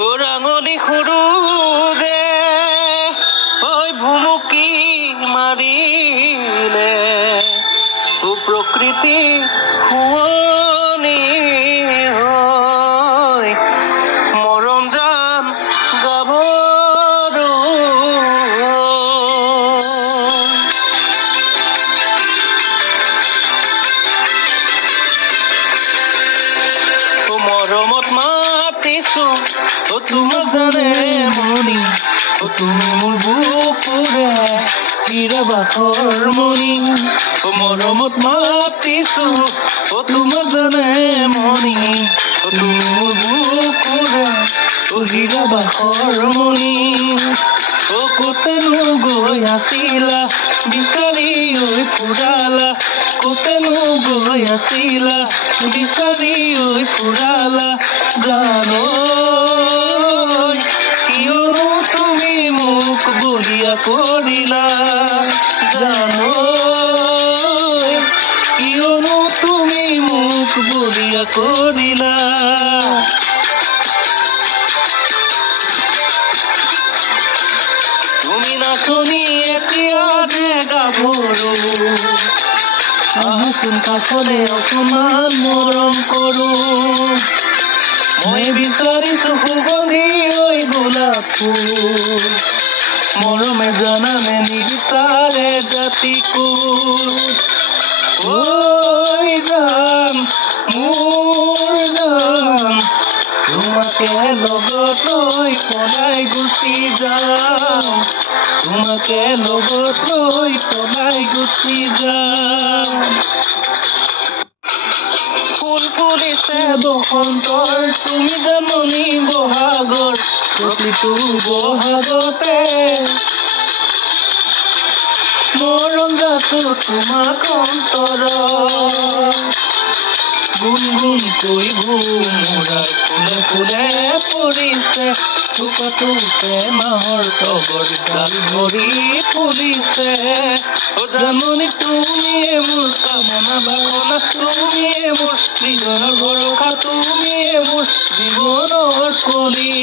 ওৰাঙনি সৰু যে ঐ ভুমুকি মাৰিলে প্ৰকৃতি শুৱনি হৈ মৰম জান গাভৰু মৰমত মাতিছো তোমাক জানে মনি তুমি মোৰ বুকুৰে হীৰাবাকৰ মনি মৰমত মাতিছো তোমাক জানে মনি তুমি মোৰ বুকুৰে হীৰাবাকৰ মনি কতেনো গৈ আছিলা বিচাৰি ঐ ফুৰালা কতেনো গৈ আছিলা বিচাৰি ঐ ফুৰালা জানো কিয়নো তুমি মোক বলিয়া কৰিলা জানো কিয়নো তুমি মোক বলিয়া কৰিলা তুমি নাচনি এতিয়া যে গাভৰু আহাচোন কাষলে অকণমান মৰম কৰো মই বিচাৰিছো সুগন্ধি ঐ গোলাপ ফুল মৰমে জানানে নিবিচাৰে জাতি কুল ঐ জান মোৰ জান তোমাকে লগত লৈ পলাই গুচি যাম তোমাকে লগত লৈ পলাই গুচি যাম ফুল ফুলিছে বসন্তৰ তুমি জাননি বহাগৰ প্ৰতিটো বহাগতে মৰম যাচো তোমাক অন্তৰত গুণগুণকৈ ভোমোৰাৰ ফুলে ফুলে পৰিছে থোপাটোতে মাহৰ তগৰ ডাল ভৰি ফুলিছে জাননি তুমিয়ে মোৰ কামনা বাসনা তুমিয়ে মোৰ জীৱনৰ ভৰসা তুমিয়ে মোৰ জীৱনৰ কলি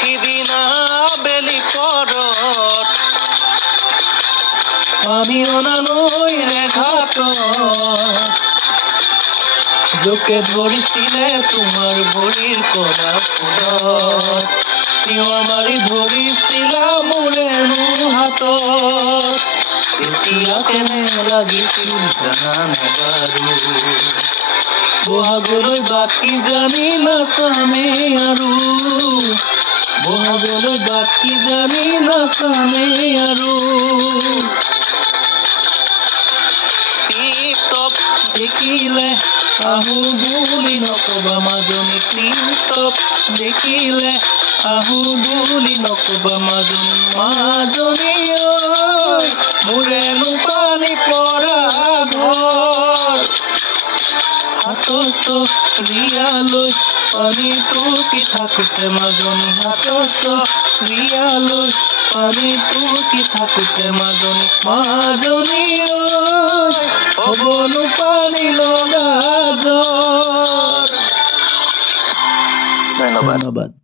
সিদিনা বেলি পৰত আমি অনা নৈৰে ঘাটত জোকে ধৰিছিলে তোমাৰ ভৰিৰ কলা ফুলত চিঞৰ মাৰি ধৰিছিলা মোৰে মোৰ হাতত এতিয়া কেনে লাগিছিল জানানে বাৰু বহাগলৈ বাকী জানি নাচানে আৰু বহাগলৈ বাকী জানি নাচানে আৰু টিপটপ দেখিলে আহো বুলি নকবা মাজনী টিপটপ দেখিলে আহো বুলি নকবা মাজনী মাজনী ঐ মোৰেনো পানী পৰা ঘৰ হাতছ ৰিয়ালৈ পানী টুকি থাকোতে মাজনী হাতছ ৰিয়ালৈ পানী টুকি থাকোতে মাজনী মাজনী হ'বনো পানী লগা জ্বৰ ধন্যবাদ